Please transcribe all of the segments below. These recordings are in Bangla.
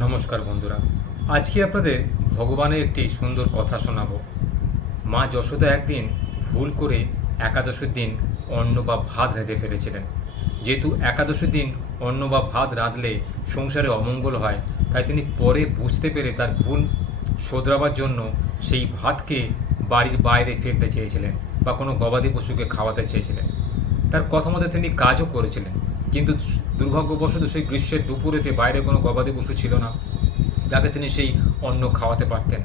নমস্কার বন্ধুরা, আজকে আপনাদের ভগবানের একটি সুন্দর কথা শোনাবো। মা যশোদা একদিন ভুল করে একাদশীর দিন অন্ন বা ভাত রেঁধে ফেলেছিলেন। যেহেতু একাদশীর দিন অন্ন বা ভাত রাঁধলে সংসারে অমঙ্গল হয়, তাই তিনি পরে বুঝতে পেরে তার ভুল শোধরাবার জন্য সেই ভাতকে বাড়ির বাইরে ফেলতে চেয়েছিলেন বা কোনো গবাদি পশুকে খাওয়াতে চেয়েছিলেন। তার কথা মতো তিনি কাজও করেছিলেন, কিন্তু দুর্ভাগ্যবশত সেই গ্রীষ্মের দুপুরেতে বাইরে কোনো গবাদি পশু ছিল না যাকে তিনি সেই অন্ন খাওয়াতে পারতেন।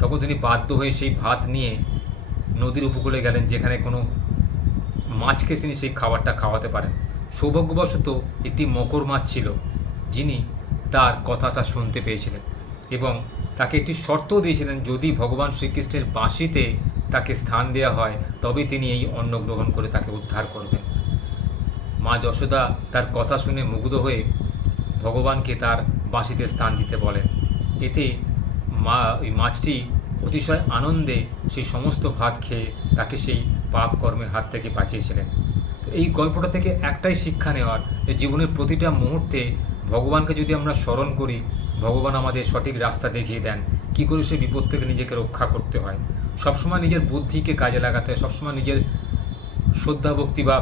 তখন তিনি বাধ্য হয়ে সেই ভাত নিয়ে নদীর উপকূলে গেলেন, যেখানে কোনো মাছকে তিনি সেই খাবারটা খাওয়াতে পারেন। সৌভাগ্যবশত একটি মকর মাছ ছিল, যিনি তার কথাটা শুনতে পেয়েছিলেন এবং তাকে একটি শর্তও দিয়েছিলেন, যদি ভগবান শ্রীকৃষ্ণের বাঁশিতে তাকে স্থান দেওয়া হয় তবে তিনি এই অন্ন গ্রহণ করে তাকে উদ্ধার করবেন। মা যশোদা তার কথা শুনে মুগ্ধ হয়ে ভগবানকে তার বাঁশিতে স্থান দিতে বলেন। এতে ওই মাছটি অতিশয় আনন্দে সেই সমস্ত ভাত খেয়ে তাকে সেই পাপ কর্মের হাত থেকে বাঁচিয়েছিলেন। তো এই গল্পটা থেকে একটাই শিক্ষা নেওয়ার, যে জীবনের প্রতিটা মুহূর্তে ভগবানকে যদি আমরা স্মরণ করি, ভগবান আমাদের সঠিক রাস্তা দেখিয়ে দেন কী করে সেই বিপদ থেকে নিজেকে রক্ষা করতে হয়। সবসময় নিজের বুদ্ধিকে কাজে লাগাতে হয়, সবসময় নিজের শ্রদ্ধা ভক্তি বা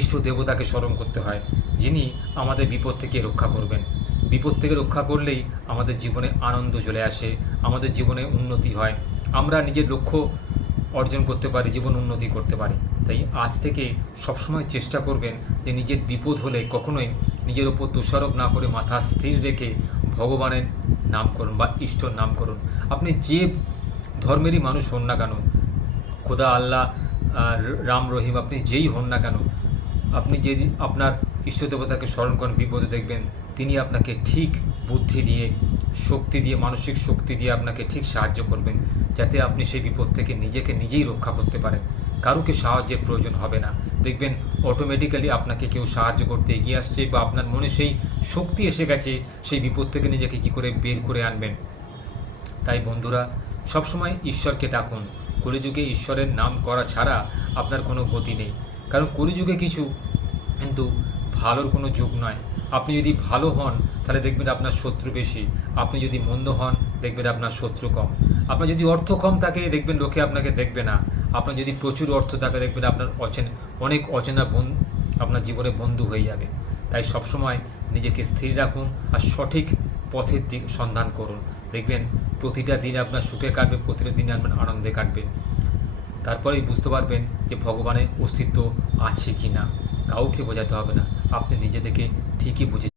ইষ্ট দেবতাকে স্মরণ করতে হয়, যিনি আমাদের বিপদ থেকে রক্ষা করবেন। বিপদ থেকে রক্ষা করলেই আমাদের জীবনে আনন্দ চলে আসে, আমাদের জীবনে উন্নতি হয়, আমরা নিজের লক্ষ্য অর্জন করতে পারি, জীবন উন্নতি করতে পারি। তাই আজ থেকে সবসময় চেষ্টা করবেন যে নিজের বিপদ হলে কখনোই নিজের ওপর দোষারোপ না করে মাথা স্থির রেখে ভগবানের নাম করুন বা ইষ্টর নাম করুন। আপনি যে ধর্মেরই মানুষ হন না কেন, খোদা, আল্লাহ, রাম, রহিম, আপনি যেই হন না কেন, আপনি যদি আপনার ইষ্ট দেবতাকে স্মরণ করেন, বিপদে দেখবেন তিনি আপনাকে ঠিক বুদ্ধি দিয়ে, শক্তি দিয়ে, মানসিক শক্তি দিয়ে আপনাকে ঠিক সাহায্য করবেন, যাতে আপনি সেই বিপদ থেকে নিজেকে নিজেই রক্ষা করতে পারেন। কারুকে সাহায্যের প্রয়োজন হবে না, দেখবেন অটোমেটিক্যালি আপনাকে কেউ সাহায্য করতে এগিয়ে আসছে বা আপনার মনে সেই শক্তি এসে গেছে সেই বিপদ থেকে নিজেকে কী করে বের করে আনবেন। তাই বন্ধুরা, সবসময় ঈশ্বরকে ডাকুন। কলিযুগে ঈশ্বরের নাম করা ছাড়া আপনার কোনো গতি নেই, কারণ কলিযুগে কিছু কিন্তু ভালোর কোনো যুগ নয়। আপনি যদি ভালো হন তাহলে দেখবেন আপনার শত্রু বেশি, আপনি যদি মন্দ হন দেখবেন আপনার শত্রু কম। আপনার যদি অর্থ কম থাকে দেখবেন লোকে আপনাকে দেখবে না, আপনার যদি প্রচুর অর্থ থাকে দেখবেন আপনার অনেক অচেনা আপনার জীবনে বন্ধু হয়ে যাবে। তাই সবসময় নিজেকে স্থির রাখুন আর সঠিক পথের দিক সন্ধান করুন, দেখবেন প্রতিটা দিন আপনার সুখে কাটবে, প্রতিটা দিন আপনার আনন্দে কাটবে। তারপরেই বুঝতে পারবেন যে ভগবানের অস্তিত্ব আছে কি না। কাউকে বোঝাতে হবে না, আপনি নিজে থেকে ঠিকই বুঝে